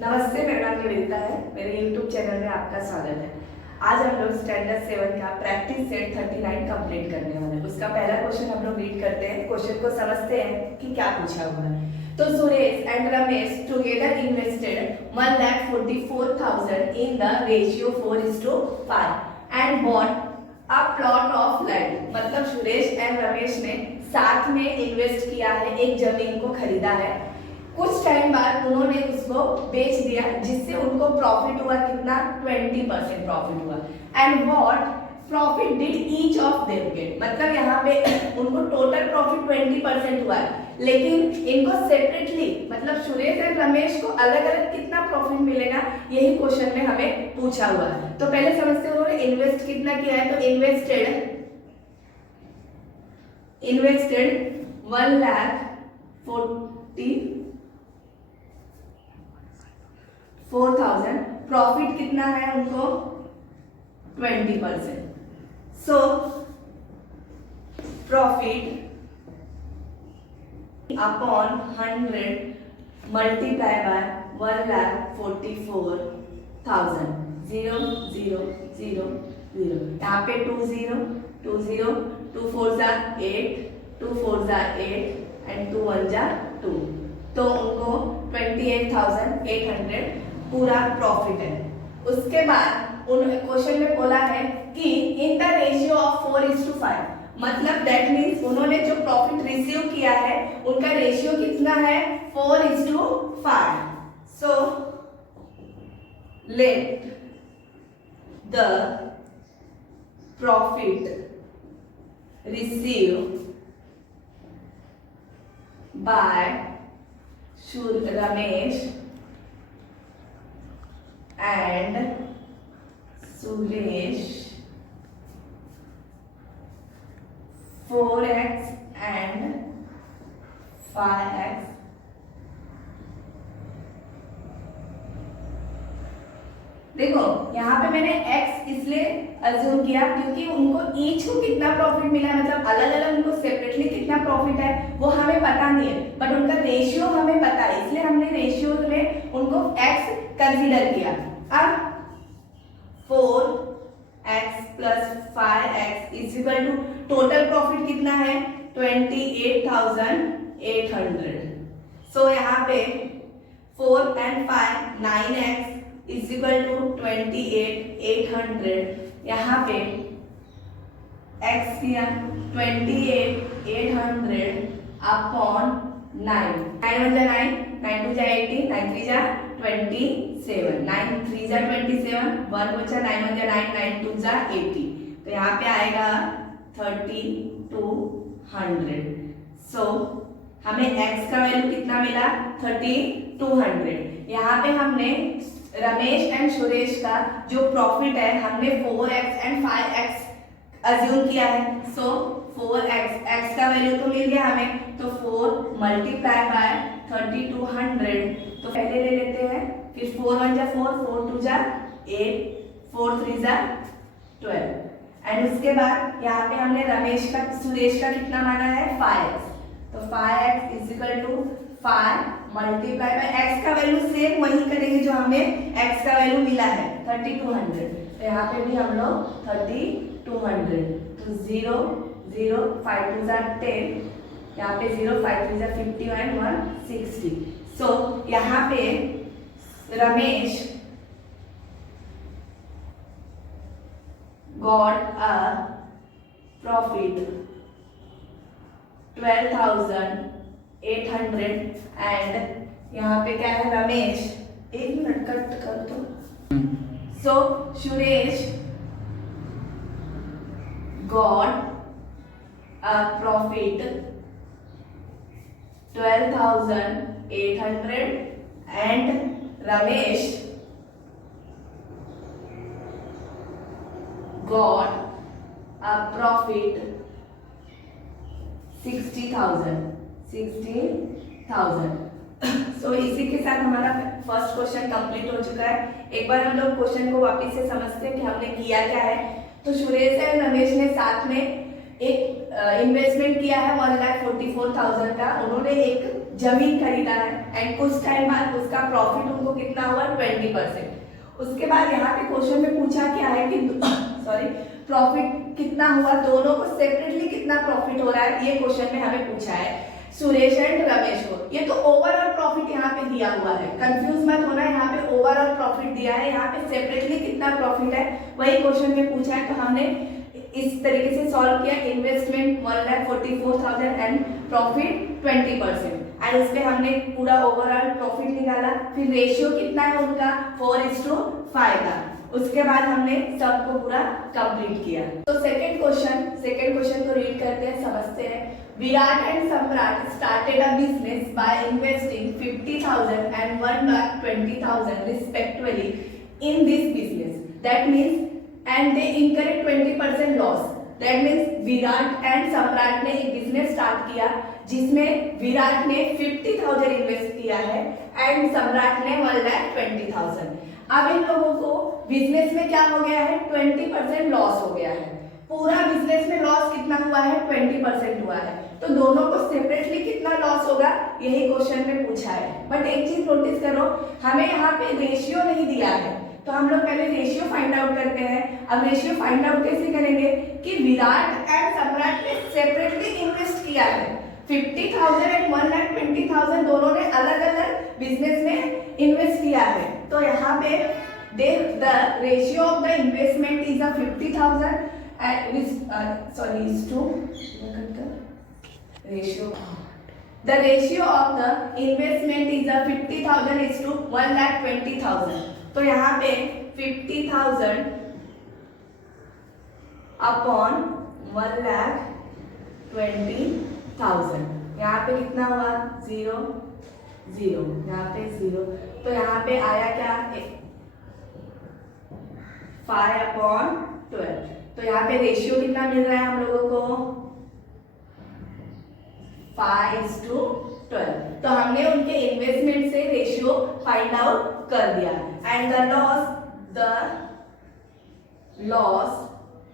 नमस्ते, मेरा नाम निवेदिता है। मेरे YouTube चैनल में आपका स्वागत है। आज हम लोग स्टैंडर्ड 7 का प्रैक्टिस सेट 39 कंप्लीट करने वाले हैं। उसका पहला क्वेश्चन हम लोग रीड करते हैं, क्वेश्चन को समझते हैं कि क्या पूछा हुआ है। तो Suresh and Ramesh together invested 1,44,000 in the ratio 4:5 and bought a plot of land. मतलब सुरेश एंड रमेश ने साथ में इन्वेस्ट किया है, एक जमीन को खरीदा है। कुछ टाइम बाद उन्होंने उसको बेच दिया, जिससे उनको प्रॉफिट हुआ कितना, 20% प्रॉफिट हुआ। And what profit did each of them get. मतलब यहाँ पे उनको टोटल प्रॉफिट 20% हुआ है, लेकिन इनको सेपरेटली मतलब सुरेश और रमेश को अलग अलग कितना प्रॉफिट मिलेगा, यही क्वेश्चन में हमें पूछा हुआ है। तो पहले समझते हैं उन्होंने इन्वेस्ट कितना किया है। तो इन्वेस्टेड 1,44,000, प्रॉफिट कितना है उनको 20%। So profit upon 100 multiply by 1,44,000, 0 0 0 0। यहाँ पे 2 0 2 0, 2 4 जा 8, 2 4 जा 8 एंड 2 1 जा 2। तो उनको 28,800 पूरा प्रॉफिट है। उसके बाद उन क्वेश्चन में बोला है कि इन द रेशियो ऑफ 4:5, मतलब दैट मीन्स उन्होंने जो प्रॉफिट रिसीव किया है उनका रेशियो कितना है, 4:5। So let the profit receive by Ramesh and Suresh 4x and 5x देखो यहाँ पे मैंने x इसलिए अज्यूम किया क्योंकि उनको ईच को कितना प्रॉफिट मिला है, मतलब अलग अलग उनको सेपरेटली कितना प्रॉफिट है वो हमें पता नहीं है, बट उनका रेशियो हमें पता है, इसलिए हमने रेशियो में उनको x कंसीडर किया। अब 4x plus 5x is equal to total profit कितना है 28,800। सो यहाँ पे 4 and 5 9x is equal to 28,800। यहाँ पे x किया 28,800 अपॉन 9, 9 1 जा 9, 9 2 जा 18, 9 3 जा 27, 9 3 जा 27, 1 बचा 9 1 जा 9, 9 2 जा 80। तो यहाँ पे आएगा 3,200। सो हमें x का वैल्यू कितना मिला, 3,200। यहाँ पे हमने रमेश एंड सुरेश का जो प्रॉफिट है हमने 4x एंड 5x अज्यूम किया है। सो 4x, x का वैल्यू तो मिल गया हमें, तो 4 मल्टीप्लाई बाय 3,200। तो पहले ले लेते हैं, फिर 4 1 जा 4, 4 2 जा 8, 4 3 जा 12 एंड उसके बाद यहाँ पे हमने रमेश का सुरेश का कितना माना है 5x। तो 5x is equal to 5 multiply by x का वैल्यू सेम वही करेंगे जो हमें x का वैल्यू मिला है 3,200। तो यहाँ पे भी हम लोग 3,200। तो 0 0 5 2 जा 10, यहाँ पे 0 5 3 जा 51 160। सो यहाँ पे Ramesh got a profit 12,800 and यहाँ पे क्या है रमेश, एक मिनट कट कर दो। सो Suresh got a profit 12,800 and Ramesh got a profit 60,000। सो इसी के साथ हमारा फर्स्ट क्वेश्चन कंप्लीट हो चुका है। एक बार हम लोग क्वेश्चन को वापस से समझते हैं कि हमने किया क्या है। तो सुरेश और रमेश ने साथ में एक इन्वेस्टमेंट किया है 1,44,000 का, उन्होंने एक जमीन खरीदा है एंड कुछ टाइम बाद उसका प्रॉफिट उनको कितना हुआ 20%। उसके बाद यहाँ पे क्वेश्चन में पूछा क्या है कि सॉरी प्रॉफिट कितना हुआ, दोनों को सेपरेटली कितना प्रॉफिट हो रहा है, ये क्वेश्चन में हमें पूछा है सुरेश एंड रमेश को। ये तो ओवरऑल प्रॉफिट यहाँ पे दिया हुआ है, कंफ्यूज मत होना, यहाँ पे ओवरऑल प्रॉफिट दिया है, यहाँ पे सेपरेटली कितना प्रॉफिट है वही क्वेश्चन में पूछा है। तो हमने इस तरीके से सॉल्व किया, इन्वेस्टमेंट 1,44,000 एंड प्रॉफिट 20% एंड उसपे हमने पूरा ओवरऑल प्रॉफिट निकाला। फिर रेशियो कितना है उनका 4:5 का। उसके बाद हमने सबको पूरा कंप्लीट किया। तो सेकंड क्वेश्चन को रीड करते हैं, समझते हैं। विराट एंड सम्राट started a business by investing 50,000 and 1,20,000 respectively in this business. That means and they incurred 20% loss. That means Virat and सम्राट ने एक बिजनेस स्टार्ट किया जिसमें विराट ने 50,000 इन्वेस्ट किया है एंड सम्राट ने 1,20,000। अब इन लोगों को बिजनेस में क्या हो गया है 20% लॉस हो गया है। पूरा बिजनेस में लॉस कितना हुआ है 20% हुआ है। तो दोनों को सेपरेटली कितना लॉस होगा यही क्वेश्चन में पूछा है। बट एक चीज नोटिस करो, हमें यहाँ पे रेशियो नहीं दिया है, तो हम लोग पहले रेशियो फाइंड आउट करते हैं। अब रेशियो फाइंड आउट कैसे करेंगे कि विराट एंड सम्राट ने सेपरेटली इन्वेस्ट किया है 50,000 एंड 1,20,000, दोनों ने अलग अलग बिजनेस में इन्वेस्ट किया है। तो यहाँ पे the ratio of the investment is 50,000 the ratio of the investment is 50,000 is to 1,20,000। तो यहाँ पे 50,000 अपॉन 1,20,000, यहाँ पे कितना हुआ 0 0, यहाँ पे 0, तो यहाँ पे आया क्या 5/12। तो यहाँ पे रेशियो कितना मिल रहा है हम लोगों को 5:12। तो हमने उनके इन्वेस्टमेंट से रेशियो फाइंड आउट कर दिया। एंड द लॉस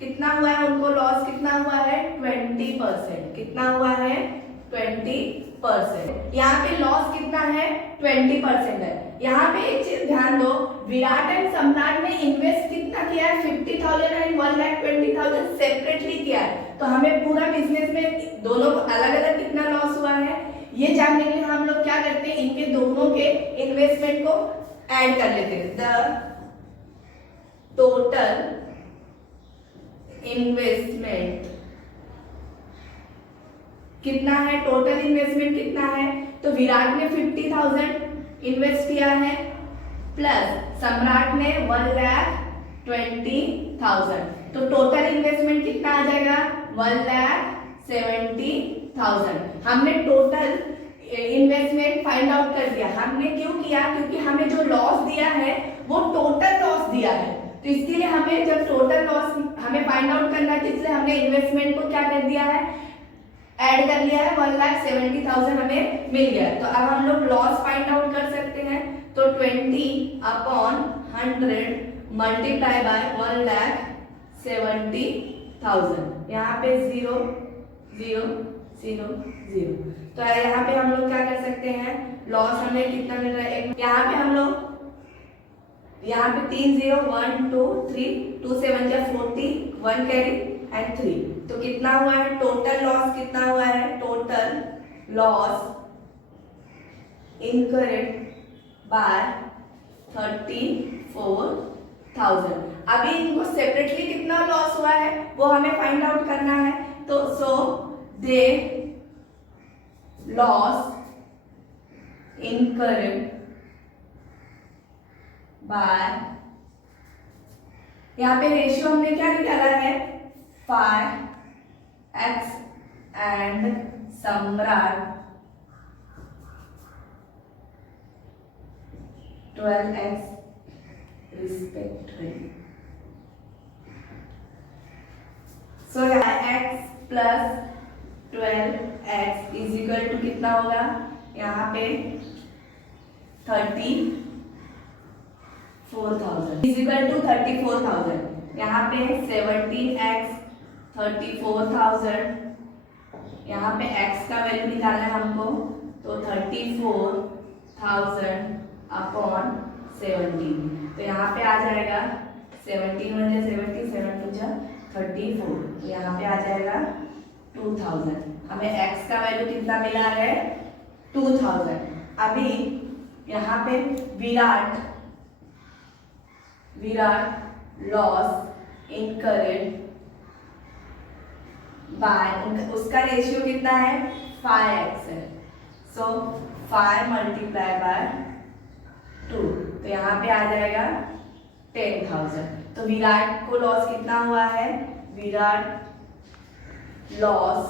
कितना हुआ है उनको, लॉस कितना हुआ है 20%। कितना हुआ है 20%। यहाँ पे लॉस कितना है 20% है। यहाँ पे एक चीज ध्यान दो, विराट एंड सम्राट ने इन्वेस्ट कितना किया है 50,000 एंड 1,20,000 सेपरेटली किया है। तो हमें पूरा बिजनेस में दोनों अलग अलग कितना लॉस हुआ है ये जानने के लिए हम लोग क्या करते हैं, इनके दोनों के इन्वेस्टमेंट को ऐड कर लेते हैं। द टोटल इन्वेस्टमेंट कितना है, टोटल इन्वेस्टमेंट कितना है, तो विराट ने 50,000 इन्वेस्ट किया है प्लस सम्राट ने 1,20,000, तो टोटल इन्वेस्टमेंट कितना आ जाएगा 1,70,000। हमने टोटल इन्वेस्टमेंट फाइंड आउट कर दिया। हमने क्यों किया, क्योंकि हमें जो लॉस दिया है वो टोटल लॉस दिया है, तो इसके लिए हमें जब टोटल लॉस हमें फाइंड आउट करना है, इसलिए हमने इन्वेस्टमेंट को क्या कर दिया है ऐड कर लिया है, 1,70,000 हमें मिल गया। तो अब हम लोग लॉस फाइंड आउट कर सकते हैं। तो 20/100 मल्टीप्लाई बाय 1,70,000, यहाँ पे 0 0 0 0। तो यहाँ पे हम लोग क्या कर सकते हैं, लॉस हमें कितना मिल रहा है, यहाँ पे हम लोग यहाँ पे 3 0 1 2 3 2 7 40 1 कैरी एंड 3, तो कितना हुआ है टोटल लॉस कितना हुआ है, टोटल लॉस इनकरेड बाय 34,000। अभी इनको सेपरेटली कितना लॉस हुआ है वो हमें फाइंड आउट करना है। तो सो दे लॉस इनकरेड बाय, यहाँ पे रेशियो हमने क्या निकाला है 5x एंड सम्राट 12x respectively। So x plus 12x is equal to कितना होगा, यहाँ पे 34,000 is equal to 34,000। यहाँ पे 17x 34,000, यहाँ पे x का वैल्यू निकालना है हमको, तो 34,000 अपॉन 17, तो यहाँ पे आ जाएगा 17 × 70, 7 × 34, तो यहाँ पे आ जाएगा 2000। हमें x का वैल्यू कितना मिला है? 2000। अभी यहाँ पे विराट लॉस इनकरेड बाय, उसका रेशियो कितना है? 5x है, सो 5 × 2, तो यहाँ पे आ जाएगा 10,000। तो विराट को लॉस कितना हुआ है? Virat loss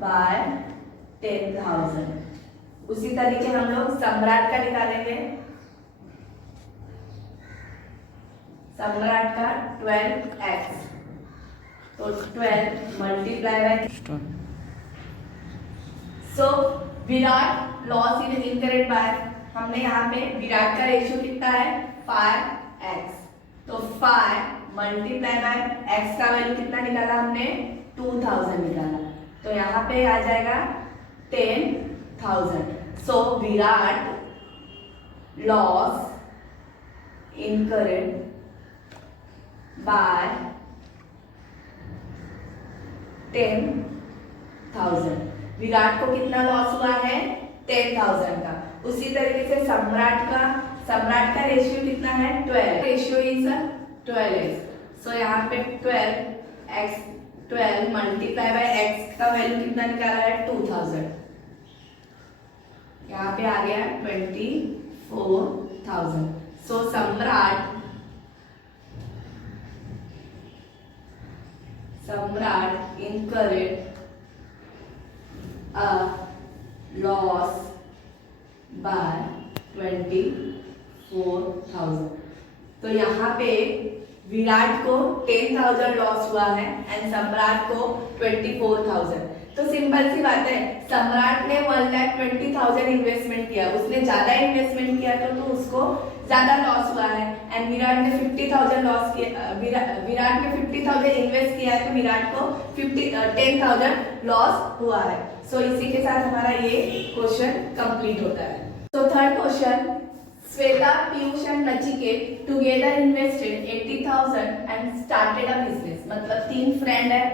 by 10,000। उसी तरीके हम लोग सम्राट का निकालेंगे। सम्राट का 12x, तो 12 × सो विराट लॉस इनकरेड बाय, हमने यहाँ पे विराट का रेशियो कितना है? 5x, तो 5 × x का वैल्यू कितना निकाला हमने? 2000 निकाला, तो यहाँ पे आ जाएगा 10,000। सो विराट लॉस इनकरेड बाय 10,000। विराट को कितना लॉस हुआ है? 10,000 का। उसी तरीके से सम्राट का रेशियो कितना है? 12, रेशियो इज 12x, सो यहाँ पे 12 × x का वैल्यू कितना निकाला है? 2000, यहाँ पे आ गया 24,000। सो सम्राट incurred a loss by 24,000। तो यहाँ पे विराट को 10,000 लॉस हुआ है एंड सम्राट को 24,000। तो सिंपल सी बात है, सम्राट ने 1,20,000 इन्वेस्टमेंट किया, उसने ज्यादा इन्वेस्टमेंट किया तो उसको ज्यादा लॉस हुआ है, एंड विराट ने 50,000 लॉस किया, विराट ने 50,000 इन्वेस्ट किया है, तो विराट को 10,000 लॉस हुआ है। सो इसी के साथ हमारा ये क्वेश्चन कंप्लीट होता है। तो third question, Sweta, Piyush and Nachiket together invested 80,000 and started a business। मतलब 3 फ्रेंड है,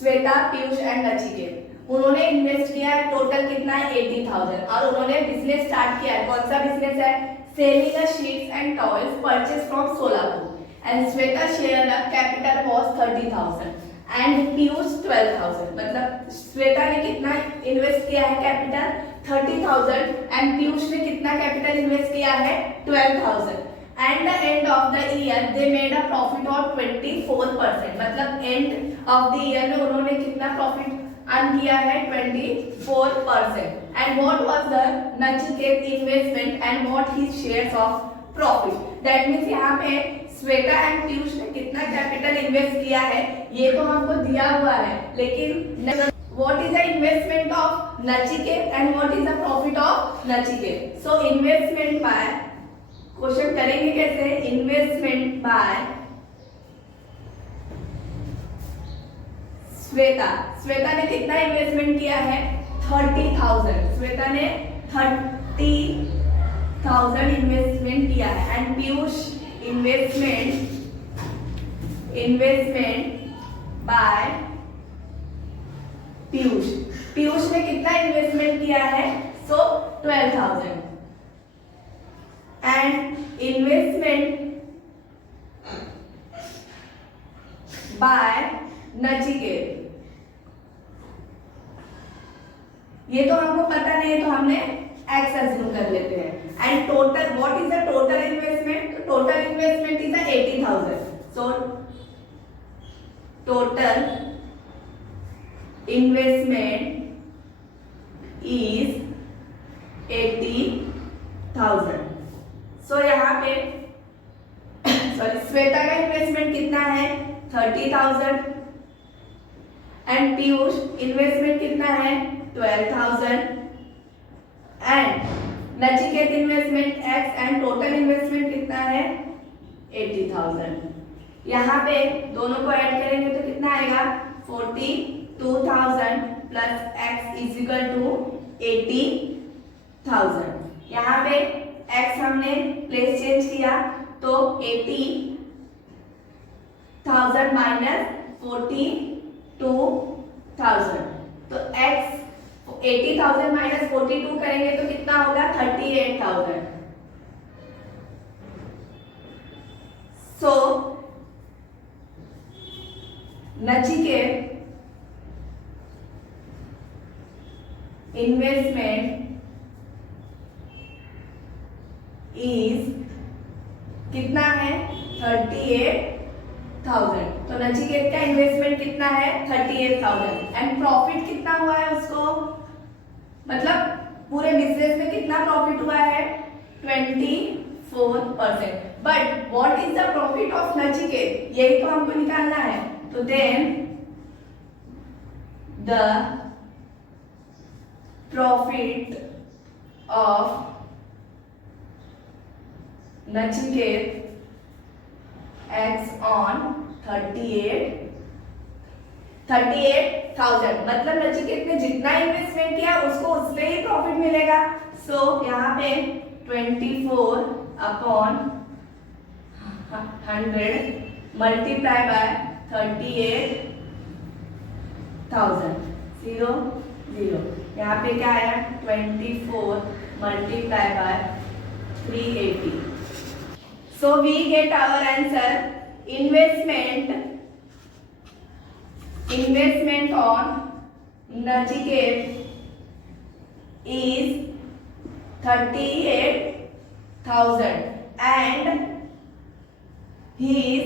श्वेता, पीयूष एंड नचिकेत, उन्होंने इन्वेस्ट किया है, टोटल कितना है? 80,000, और उन्होंने बिजनेस स्टार्ट किया है। कौन सा बिजनेस है? Selling a sheets and towels purchase from Solapur, and Shweta share the capital was 30,000 and Piyush 12,000। मतलब श्वेता ने कितना इन्वेस्ट किया है? कैपिटल 30,000, एंड पीयूष ने कितना कैपिटल इन्वेस्ट किया है? 12,000। At the end of the year they made a profit of 24%। मतलब एंड ऑफ द ईयर में उन्होंने कितना प्रॉफिट अर्न किया है? 24%। And what was the Nachiket investment and what his shares of profit. That means यहाँ पे श्वेता एंड पीयूष ने कितना कैपिटल इन्वेस्ट किया है ये तो हमको दिया हुआ है, लेकिन what is the investment of Nachiket and what is the profit of Nachiket? So investment by, question करेंगे कैसे? इन्वेस्टमेंट बाय श्वेता ने कितना इन्वेस्टमेंट किया है? 30,000। श्वेता ने 30,000 इन्वेस्टमेंट किया है, and Piyush investment by Piyush ने कितना इन्वेस्टमेंट किया है? सो 12,000, एंड इन्वेस्टमेंट बाय नचिकेत, ये तो हमको पता नहीं है तो हमने एक्स अज्यूम कर लेते हैं। And total, what is the total investment? Total investment is 80,000, so total investment is 80,000। सो यहाँ पे सॉरी, श्वेता का इन्वेस्टमेंट कितना है? 30,000, एंड पीयूष इन्वेस्टमेंट कितना है? 12,000, and Nachiket investment x, and total investment कितना है? 80,000। यहाँ पे दोनों को ऐड करेंगे तो कितना आएगा 42,000 plus x is equal to 80,000। यहाँ पे x हमने प्लेस चेंज किया तो 80,000 माइनस 42,000, तो x 80,000 माइनस 42 करेंगे तो कितना होगा 38,000। सो नचिकेत इन्वेस्टमेंट इज कितना है 38,000। तो नचिकेत का इन्वेस्टमेंट कितना है 38,000 एंड प्रॉफिट कितना हुआ है उसको, मतलब पूरे बिजनेस में कितना प्रॉफिट हुआ है 24%। But what is the profit of Nachiket, यही तो हमको निकालना है। तो then the profit of Nachiket x on 38,000, मतलब नचिकेत ने जितना इन्वेस्टमेंट किया उसको उसमें ही प्रॉफिट मिलेगा। सो यहाँ पे 24/100 मल्टीप्लाई बाय 38,000 0 0। यहाँ पे क्या आया 24 multiply by 380। So we get our answer investment on Nachiket is 38,000 and his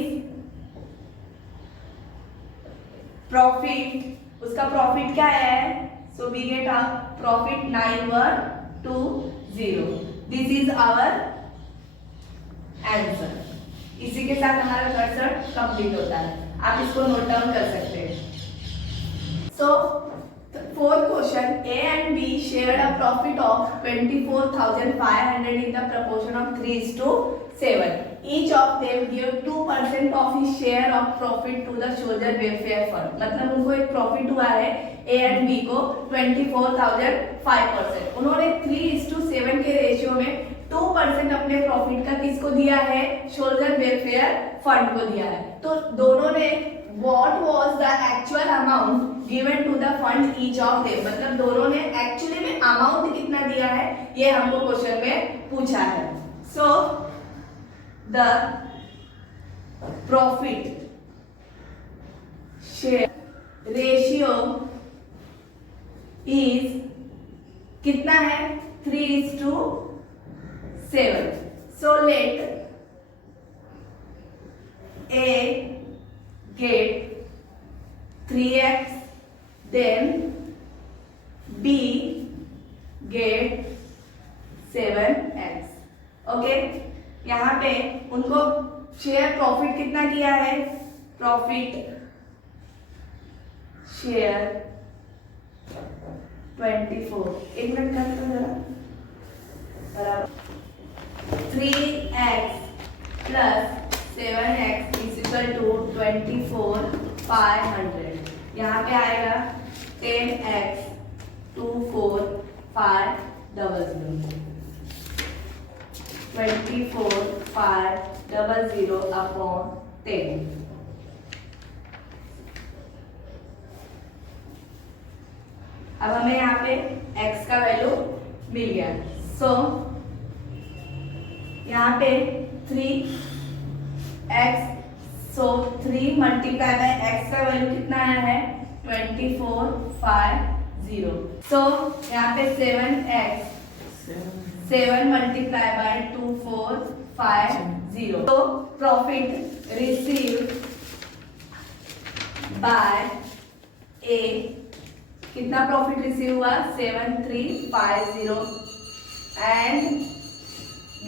profit, उसका प्रॉफिट क्या है, so we get a profit 9120। this is our answer. इसी के साथ हमारा कर्सर कंप्लीट होता है, आप इसको नोट डाउन कर सकते हैं। So fourth question, A and B shared a profit of 24,500 in the proportion of 3:7। Each of them give 2% of his share of profit to the soldier welfare fund. मतलब उनको एक प्रॉफिट हुआ है ए and B को 24,500, उन्होंने 3:7 के ratio में 2% अपने प्रॉफिट का किसको दिया है, सोल्जर वेलफेयर फंड को दिया है। तो दोनों ने what was the actual amount given to the fund each of them, मतलब दोनों ने एक्चुअली में अमाउंट कितना दिया है ये हमको क्वेश्चन में पूछा है। So the profit share ratio is कितना है 3:7। So let A get 3x, then B get 7x। Okay, यहाँ पे उनको शेयर प्रॉफिट कितना किया है, प्रॉफिट शेयर 24, एक मिनट कर दो जरा, बराबर 3x plus 7x is equal to 24,500। यहाँ पे आएगा 10x 24,500 24,500 अपॉन 10। अब हमें यहाँ पे x का वैल्यू मिल गया। सो यहाँ पे 3x, so 3 multiply by x का वैल्यू कितना आया है 24,500। सो यहाँ पे 7x, 7 मल्टीप्लाई बाय 24,500। तो प्रॉफिट रिसीव्ड बाय ए, कितना प्रॉफिट रिसीव हुआ 7,350 एंड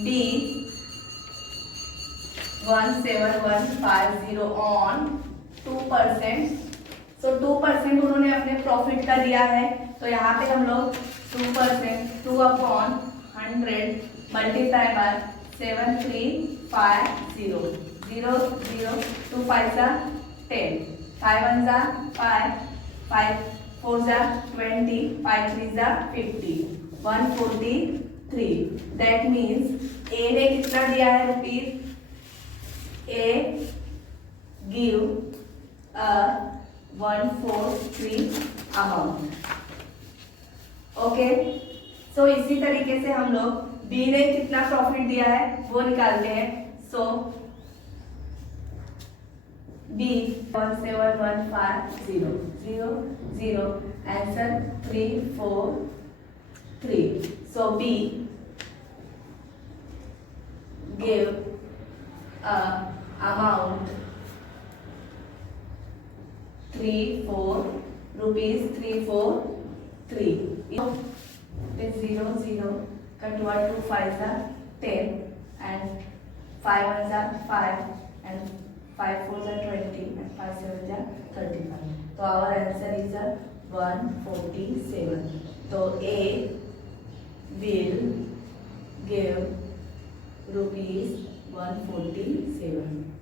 बी 1,7,150 ऑन 2%। सो 2% उन्होंने अपने प्रॉफिट का दिया है, तो यहाँ पे हम लोग 2% 2/100 मल्टीप्लाई बाय 7,350 0 0, 2 5 जा 10, 5 1 जा 5, 5 4 जा 20, 5 3 जा 50, 143. दैट मीन्स ए ने कितना दिया है rupees? A give a 143 amount. Okay, so इसी तरीके से हम लोग बी ने कितना प्रॉफिट दिया है वो निकालते हैं. So B 17150 0 0, answer 343. So B give a amount 343. 0 0, convert to 5 are 10 and 5 1 are 5 and 5 4 are 20 and 5 7 are 35. So our answer is 147. So A will give rupees 147.